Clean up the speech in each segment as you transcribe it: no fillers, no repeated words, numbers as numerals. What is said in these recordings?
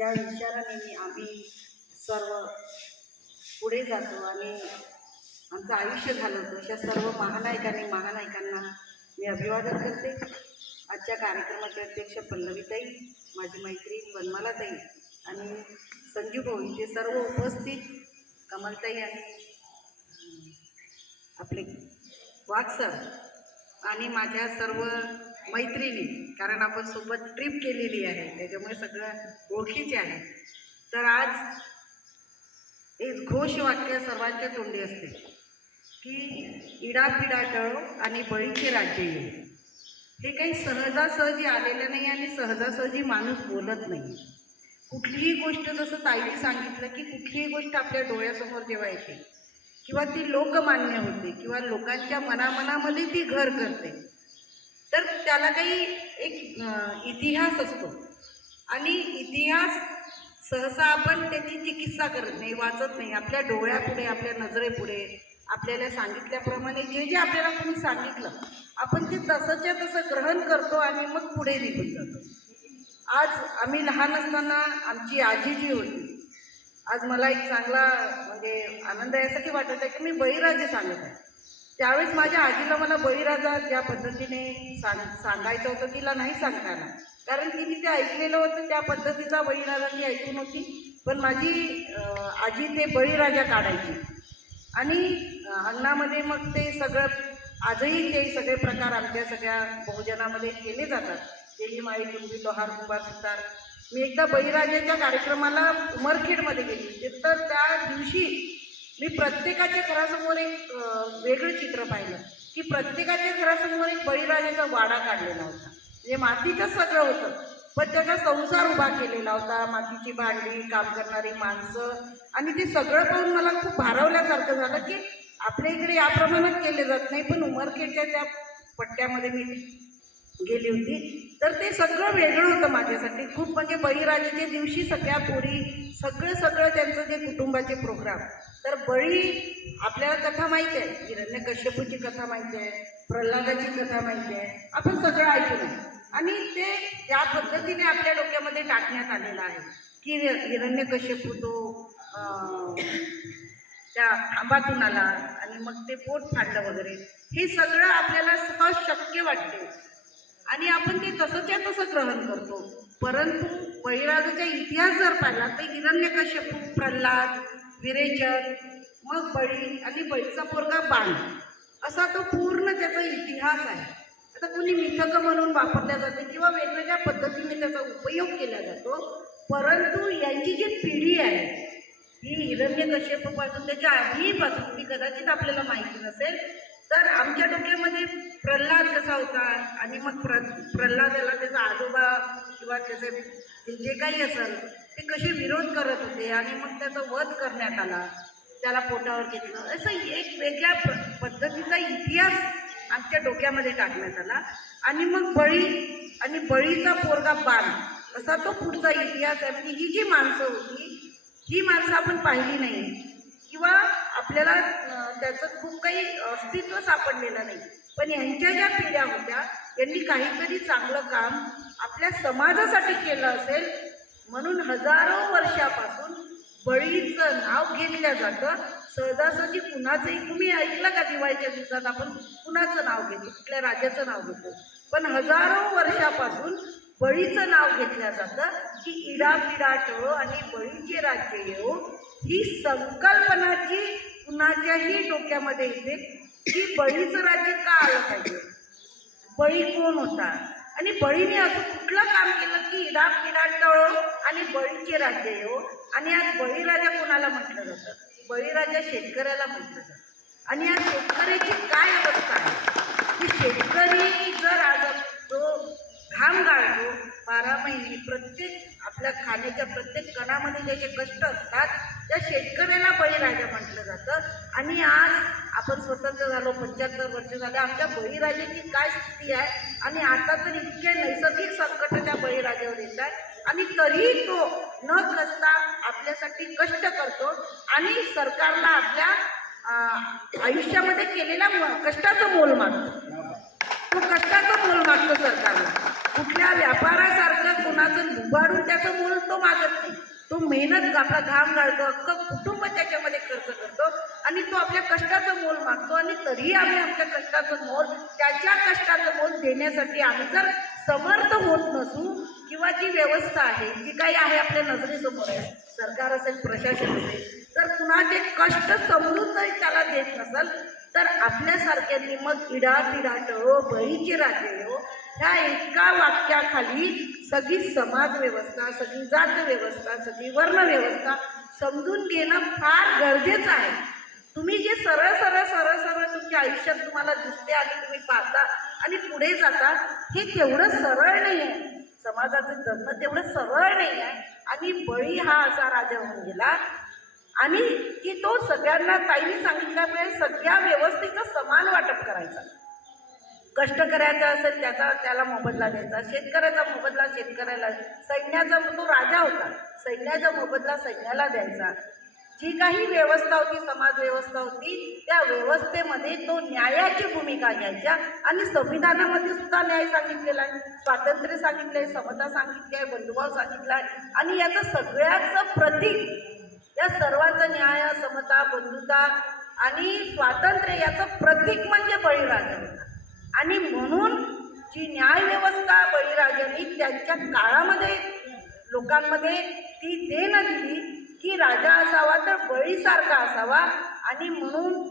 ज्या विचाराने आम्ही सर्व पुढे जातो आणि आमचं आयुष्य घालवतो अशा सर्व महानायकांना मी अभिवादन करते। आजच्या कार्यक्रमाचे अध्यक्ष पल्लवीताई, माझी मैत्रीण वनमालाताई आणि संजू भाऊ, इथे सर्व उपस्थित कमलताई आणि आपले वाघ सर आणि माझ्या सर्व मैत्रिणी, कारण आपण सोबत ट्रिप केलेली आहे त्याच्यामुळे सगळं ओळखीचे आहे। तर आज एक घोषवाक्य सर्वांच्या तोंडी असते की इडापिडा टळो आणि बळीचे राज्य येईल। हे काही सहजासहजी आलेलं नाही आणि सहजासहजी माणूस बोलत नाही। कुठलीही गोष्ट, जसं ताईने सांगितलं की कुठलीही गोष्ट आपल्या डोळ्यासमोर जेव्हा येते किंवा ती लोकमान्य होते किंवा लोकांच्या मनामध्ये ती घर करते, तर त्याला काही एक इतिहास असतो आणि इतिहास सहसा आपण त्याची चिकित्सा करत नाही, वाचत नाही। आपल्या डोळ्यापुढे, आपल्या नजरेपुढे आपल्याला सांगितल्याप्रमाणे जे आपल्याला कोणी सांगितलं आपण ते तसंच्या तसं ग्रहण करतो आणि मग पुढे निघून जातो। आज आम्ही लहान असताना आमची आजी जी होती, आज मला एक चांगला म्हणजे आनंद यासाठी वाटत आहे की मी बळीराजे सांगत आहे। त्यावेळेस माझ्या आजीला मला बळीराजा ज्या पद्धतीने सांगायचं होतं तिला नाही सांगता आलं, कारण तिने ते ऐकलेलं होतं, त्या पद्धतीचा बळीराजा ती ऐकून होती। पण माझी आजी ते बळीराजा काढायची आणि अंगणामध्ये मग ते सगळं, आजही ते सगळे प्रकार आमच्या सगळ्या बहुजनामध्ये केले जातात। केली माळी, कुंभी, लोहार, कुंभार, सुतार। मी एकदा बळीराजाच्या कार्यक्रमाला उमरखेडमध्ये गेली, तर त्या दिवशी मी प्रत्येकाच्या घरासमोर एक वेगळं चित्र पाहिलं की प्रत्येकाच्या घरासमोर एक बळीराजाचा वाडा काढलेला होता। म्हणजे मातीचंच सगळं होतं, पण त्याचा संसार उभा केलेला होता, मातीची भांडी, काम करणारी माणसं, आणि ते सगळं पाहून मला खूप भारावल्यासारखं झालं की आपल्या इकडे या प्रमाणात केले जात नाही, पण उमरखेडच्या त्या पट्ट्यामध्ये मी गेली होती तर ते सगळं वेगळं होतं माझ्यासाठी खूप। म्हणजे बळीराजाच्या दिवशी सगळ्या पोरी सगळं त्यांचं जे कुटुंबाचे प्रोग्राम, तर बळी आपल्याला कथा माहिती आहे, हिरण्यकश्यपूची कथा माहिती आहे, प्रल्हादाची कथा माहिती आहे, आपण सगळं ऐकलं आणि ते ज्या पद्धतीने आपल्या डोक्यामध्ये टाकण्यात आलेलं आहे की हिरण्यकश्यपू तो त्या खांबातून आला आणि मग ते पोट फाडलं वगैरे, हे सगळं आपल्याला सहज शक्य वाटते आणि आपण ते तसंच्या तसं ग्रहण करतो। परंतु बळीराजाचा इतिहास जर पाहिला तर हिरण्यकश्यपू, प्रल्हाद, विरेचन, मग बळी आणि बळीचा पोरगा बाण, असा तो पूर्ण त्याचा इतिहास आहे। आता कोणी मिथक म्हणून वापरल्या जाते किंवा वेगवेगळ्या पद्धतीने त्याचा उपयोग केला जातो, परंतु यांची जी पिढी आहे ही हिरण्यकश्यपूपासून त्याच्या आधीपासून, ती कदाचित आपल्याला माहिती नसेल, तर आमच्या डोक्यामध्ये प्रल्हाद कसा होता आणि मग प्रल्हादाला त्याचा आजोबा किंवा त्याचे जे काही असेल ते कसे विरोध करत होते आणि मग त्याचा वध करण्यात आला, त्याला पोटावर घेतलं, असं एक वेगळ्या पद्धतीचा इतिहास आमच्या डोक्यामध्ये टाकण्यात आला। आणि मग बळी आणि बळीचा पोरगा बाण, असा तो पुढचा इतिहास आहे। म्हणजे ही जी माणसं होती ही माणसं आपण पाहिली नाही किंवा आपल्याला त्याचं खूप काही अस्तित्व सापडलेलं नाही, पण यांच्या ज्या पिढ्या होत्या यांनी काहीतरी चांगलं काम आपल्या समाजासाठी केलं असेल, म्हणून हजारो वर्षापासून बळीचं नाव घेतलं जातं। सहजासहजी कुणाचंही, तुम्ही ऐकलं का दिवाळीच्या दिवसात आपण कुणाचं नाव घेतो, कुठल्या राजाचं नाव घेतो, पण हजारो वर्षापासून बळीचं नाव घेतलं जातं की इडापिडा टळो आणि बळीचे राज्य येवो। ही संकल्पना जी कुणाच्याही डोक्यामध्ये येते की बळीचं राज्य का आलं पाहिजे, बळी कोण होता आणि बळीने असं कुठलं काम केलं की इडापिडा टळो आणि बळीचे राज्य येवो। आणि आज बळीराजा कोणाला म्हटलं जातं, बळीराजा शेतकऱ्याला म्हटलं जातं। आणि आज शेतकऱ्याची काय अवस्था आहे की शेतकरी जर आज तो घाम गाळतो 12 महिने, प्रत्येक आपल्या खाण्याच्या प्रत्येक कणामध्ये ज्याचे कष्ट असतात, त्या शेतकऱ्याला बळीराजा म्हटलं जातं। आणि आज आपण स्वतंत्र झालो, 75 वर्ष झाले, आमच्या बळीराजाची काय स्थिती आहे आणि आता तर इतके नैसर्गिक संकट त्या बळीराजावर येत आहे आणि तरीही तो न खचता आपल्यासाठी कष्ट करतो आणि सरकारला आपल्या आयुष्यामध्ये केलेल्या कष्टाचं मोल मागतो, तो कष्टाचं मोल मागतो सरकारला। कुठल्या व्यापारासारखं कोणाचं उभारून त्याचं मोल तो मागत नाही, मेहनत आपला घाम घालतो, अख्खं कुटुंब त्याच्यामध्ये खर्च करतो आणि तो आपल्या कष्टाचं मोल मागतो आणि तरीही आम्ही आमच्या कष्टाचं मोल, त्याच्या कष्टाचं मोल देण्यासाठी आम्ही जर समर्थ होत नसू किंवा जी व्यवस्था आहे जी काही आहे आपल्या नजरेसमोर आहे, सरकार असेल प्रशासन असेल, तर कुणाचे कष्ट समजून जरी त्याला देत नसेल तर आपल्यासारख्यांनी मग इडापिडा टळो बळीचे राजे हो ह्या एका वाक्याखाली सगळी समाज व्यवस्था, सगळी जात व्यवस्था, सगळी वर्ण व्यवस्था समजून घेणं फार गरजेचं आहे. तुम्ही जे सरळ सरळ सरळ सरळ तुमच्या आयुष्यात तुम्हाला दिसते आणि तुम्ही पाहता आणि पुढे जाता, हे तेवढं सरळ नाही आहे. समाजाचं जगणं तेवढं सरळ नाही आहे. आणि बळी हा असा राजा होऊन गेला आणि की तो सगळ्यांना, ताईंनी सांगितल्यामुळे सगळ्या व्यवस्थेचं समान वाटप करायचं. कष्ट करायचा असेल त्याला मोबदला द्यायचा, शेतकऱ्याचा मोबदला शेतकऱ्याला, सैन्याचा तो राजा होता, सैन्याचा मोबदला सैन्याला द्यायचा. जी काही व्यवस्था होती, समाज व्यवस्था होती, त्या व्यवस्थेमध्ये तो न्यायाची भूमिका घ्यायच्या. आणि संविधानामध्ये सुद्धा न्याय सांगितलेला आहे, स्वातंत्र्य सांगितले आहे, समता सांगितली आहे, बंधुभाव सांगितला आहे. आणि याचं सगळ्याचं प्रतीक, या सर्वांचं न्याय, समता, बंधुता आणि स्वातंत्र्य याचं प्रतीक म्हणजे बळीराजा होता. आणि म्हणून जी न्याय व्यवस्था बळीराजांनी त्यांच्या काळामध्ये लोकांमध्ये ती देण दिली की राजा असावा तर बळीसारखा असावा. आणि म्हणून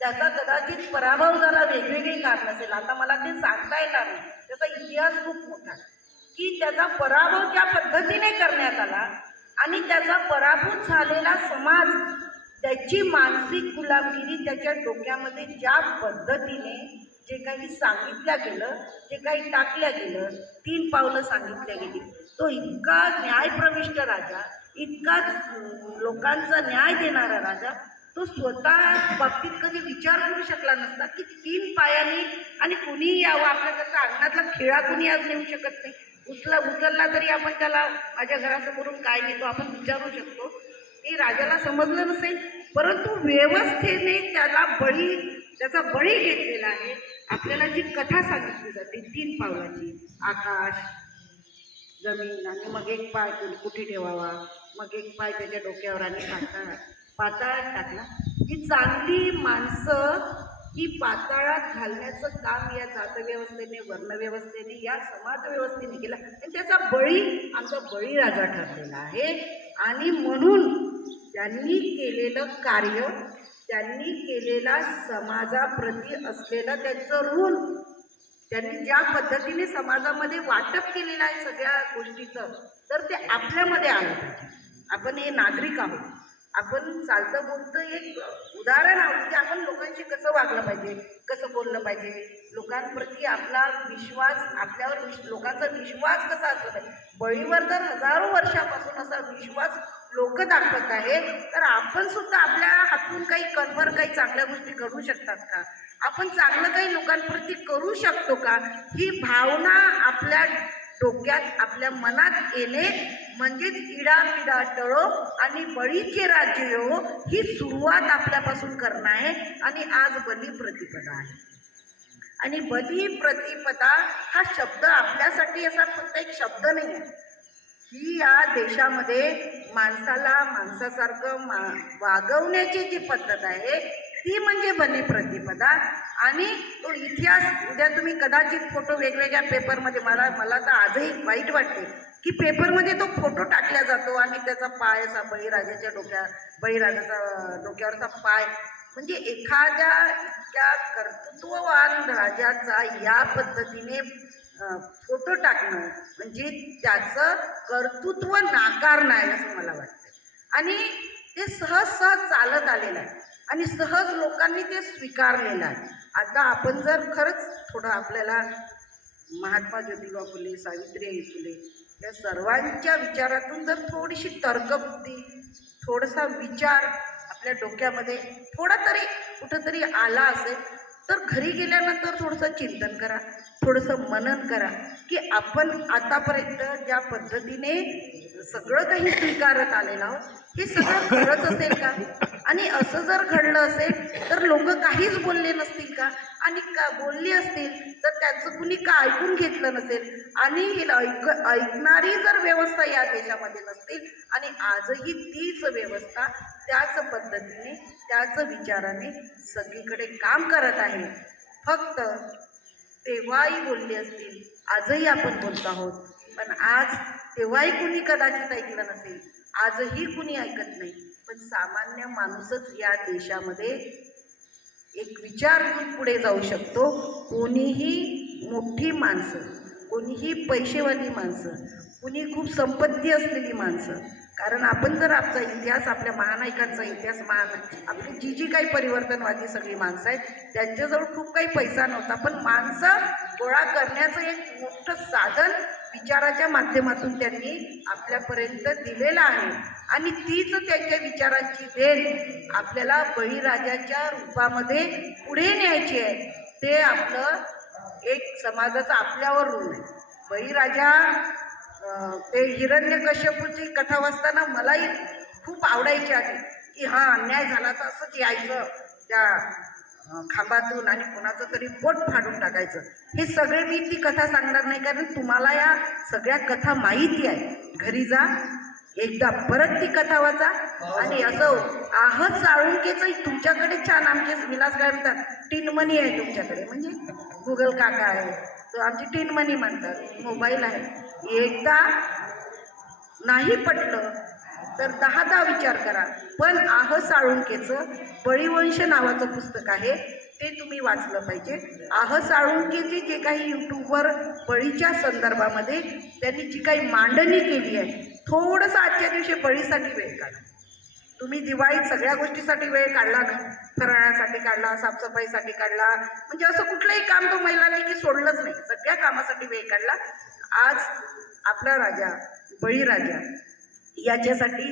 त्याचा कदाचित पराभव झाला, वेगवेगळी कारण असेल, आता मला ते सांगता येणार नाही, त्याचा इतिहास खूप मोठा की त्याचा पराभव ज्या पद्धतीने करण्यात आला आणि त्याचा पराभूत झालेला समाज, त्याची मानसिक गुलामगिरी त्याच्या डोक्यामध्ये ज्या पद्धतीने जे काही सांगितलं गेलं, जे काही टाकलं गेलं, 3 पावलं सांगितल्या गेली, तो इतका न्यायप्रविष्ट राजा, इतका लोकांचा न्याय देणारा राजा, तो स्वतः बाबतीत कधी विचार करू शकला नसता की 3 पायांनी आणि कुणीही यावं, आपल्याकडचा अंगणातला खिळा कुणी आज नेऊ शकत नाही. उचलला तरी आपण त्याला माझ्या घरासमोरून काय नेतो आपण विचारू शकतो. ते राजाला समजलं नसेल, परंतु व्यवस्थेने त्याचा बळी घेतलेला आहे. आपल्याला जी कथा सांगितली जाते 3 पावलाची, आकाश, जमीन आणि मग एक पाय कुठे ठेवावा, मग एक पाय त्याच्या डोक्यावर आणि पाताळात टाकला. ही चांगली माणसं ही पाताळात घालण्याचं काम या जातव्यवस्थेने, वर्णव्यवस्थेने, या समाजव्यवस्थेने केलं आणि त्याचा बळी आमचा बळीराजा ठरलेला आहे. आणि म्हणून त्यांनी केलेलं कार्य, त्यांनी केलेला समाजाप्रती असलेलं त्याचं ऋण, त्यांनी ज्या पद्धतीने समाजामध्ये वाटप केलेलं आहे सगळ्या गोष्टीचं, तर ते आपल्यामध्ये आलं पाहिजे. आपण हे नागरिक आहोत, आपण चालतं बोलतं एक उदाहरण आहोत की आपण लोकांशी कसं वागलं पाहिजे, कसं बोललं पाहिजे, लोकांप्रती आपला विश्वास, आपल्यावर लोकांचा विश्वास कसा असला पाहिजे. बळीवर जर हजारो वर्षापासून असा विश्वास लोक दाखवत आहे, तर आपण सुद्धा आपल्या हातून काही कणभर काही चांगल्या गोष्टी करू शकतात का, आपण चांगलं काही लोकांप्रती करू शकतो का, ही भावना आपल्या डोक्यात, आपल्या मनात येणे म्हणजेच इडापिडा टळो आणि बळीचे राज्य हो, ही सुरुवात आपल्यापासून करणं आहे. आणि आज बलिप्रतिपदा आहे. आणि बलिप्रतिपदा हा शब्द आपल्यासाठी असा फक्त एक शब्द नाही आहे, ही या देशामध्ये माणसाला माणसासारखं वागवण्याची जी पद्धत आहे ती म्हणजे बलिप्रतिपदा. आणि तो इतिहास, उद्या तुम्ही कदाचित फोटो वेगवेगळ्या पेपरमध्ये, मला तर आजही वाईट वाटते की पेपरमध्ये तो फोटो टाकला जातो आणि त्याचा पाय असा बळीराजाच्या डोक्यावरचा पाय, म्हणजे एखाद्या इतक्या कर्तृत्ववान राजाचा या पद्धतीने फोटो टाकणं म्हणजे त्याचं कर्तृत्व नाकारणं आहे असं मला वाटतं. आणि ते सहज चालत आलेलं आहे आणि सहज लोकांनी ते स्वीकारलेलं आहे. आता आपण जर खरंच थोडं आपल्याला महात्मा ज्योतिबा फुले, सावित्रीबाई फुले या सर्वांच्या विचारातून जर थोडीशी तर्कबुद्धी, थोडासा विचार आपल्या डोक्यामध्ये थोडा तरी कुठंतरी आला असेल, तर घरी गेल्यानंतर थोडंसं चिंतन करा, थोडंसं मनन करा की आपण आतापर्यंत ज्या पद्धतीने सगळं काही स्वीकारत आलेलं आहोत हे सगळं खरंच असेल का. आणि असं जर घडलं असेल तर लोक काहीच बोलले नसतील का. आणि बोलली असतील तर त्यांचं कुणी का ऐकून घेतलं नसेल आणि ऐकणारी जर व्यवस्था या देशामध्ये नसतील आणि आजही तीच व्यवस्था त्याच पद्धतीने त्याच विचाराने सगळीकडे काम करत आहे. फक्त तेव्हाही बोलली असतील, आजही आपण बोलतो आहोत, पण आज तेव्हाही कुणी कदाचित ऐकलं नसेल, आजही कुणी ऐकत नाही. पण सामान्य माणूसच या देशामध्ये एक विचार घेऊन पुढे जाऊ शकतो. कोणीही मोठी माणसं, कोणीही पैसेवाली माणसं, कुणी खूप संपत्ती असलेली माणसं, कारण आपण जर आमचा इतिहास, आपल्या महानायकांचा इतिहास, आपली जी काही परिवर्तनवादी सगळी माणसं आहेत त्यांच्याजवळ खूप काही पैसा नव्हता, पण माणसं गोळा करण्याचं एक मोठं साधन विचाराच्या माध्यमातून त्यांनी आपल्यापर्यंत दिलेलं आहे. आणि तीच त्यांच्या विचारांची देण आपल्याला बळीराजाच्या रूपामध्ये पुढे न्यायची आहे. ते आपलं एक समाजाचा आपल्यावर ऋण आहे. बळीराजा ते हिरण्यकश्यपूची कथा वाचताना मलाही खूप आवडायची आधी, की हा अन्याय झाला तर असंच यायचं त्या खांबातून आणि कोणाचं तरी पोट फाडून टाकायचं. हे सगळे मी ती कथा सांगणार नाही, कारण तुम्हाला या सगळ्या कथा माहिती आहे. घरी जा, एकदा परत ती कथा वाचा. आणि असं आहत साळुंकेचं तुमच्याकडे छान, आमचे विलास काय म्हणतात टिनमनी आहे तुमच्याकडे, म्हणजे गुगल काका आहे, तो आमची टिनमनी म्हणतात, मोबाईल आहे. एकदा नाही पटलं तर 10दा विचार करा. पण आह साळुंकेचं बळीवंश नावाचं पुस्तक आहे, ते तुम्ही वाचलं पाहिजे. आह साळुंकेची जे काही यूट्यूबवर बळीच्या संदर्भामध्ये त्यांनी जी काही मांडणी केली आहे, थोडंसं आजच्या दिवशी बळीसाठी वेळ काढा. तुम्ही दिवाळीत सगळ्या गोष्टीसाठी वेळ काढला ना, फराळासाठी काढला, साफसफाईसाठी काढला, म्हणजे असं कुठलंही काम तो महिलांनी की सोडलंच नाही, सगळ्या कामासाठी वेळ काढला. आज आपला राजा बळीराजा याच्यासाठी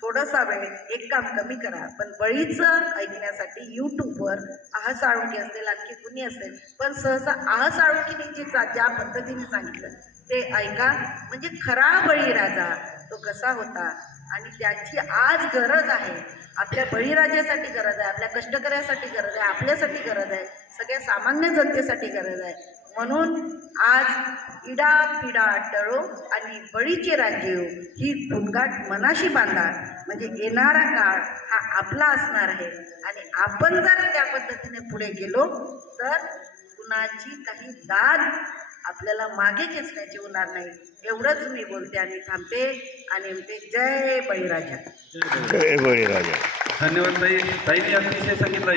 थोडासा वेळ, एक काम कमी करा, पण बळीचं ऐकण्यासाठी यूट्यूबवर आह साळुंके असेल, आणखी कुणी असेल, पण सहसा आह साळुंकेने जे ज्या पद्धतीने सांगितलं ते ऐका. म्हणजे खरा बळीराजा तो कसा होता आणि त्याची आज गरज आहे. आपल्या बळीराजासाठी गरज आहे, आपल्या कष्टकऱ्यासाठी गरज आहे, आपल्यासाठी गरज आहे, सगळ्या सामान्य जनतेसाठी गरज आहे. म्हणून आज इडा पिडा टळो आणि बळीचे राज्य येऊ ही गुणगाठ मनाशी बांधा. म्हणजे येणारा काळ हा आपला असणार आहे आणि आपण जर त्या पद्धतीने पुढे गेलो तर कुणाची काही दाद आपल्याला मागे खेचण्याची होणार नाही. एवढंच मी बोलते आणि थांबते आणि म्हणते जय बळीराजा. जय बळीराजा. धन्यवाद ताई. ताईंनी अतिशय सांगितलं.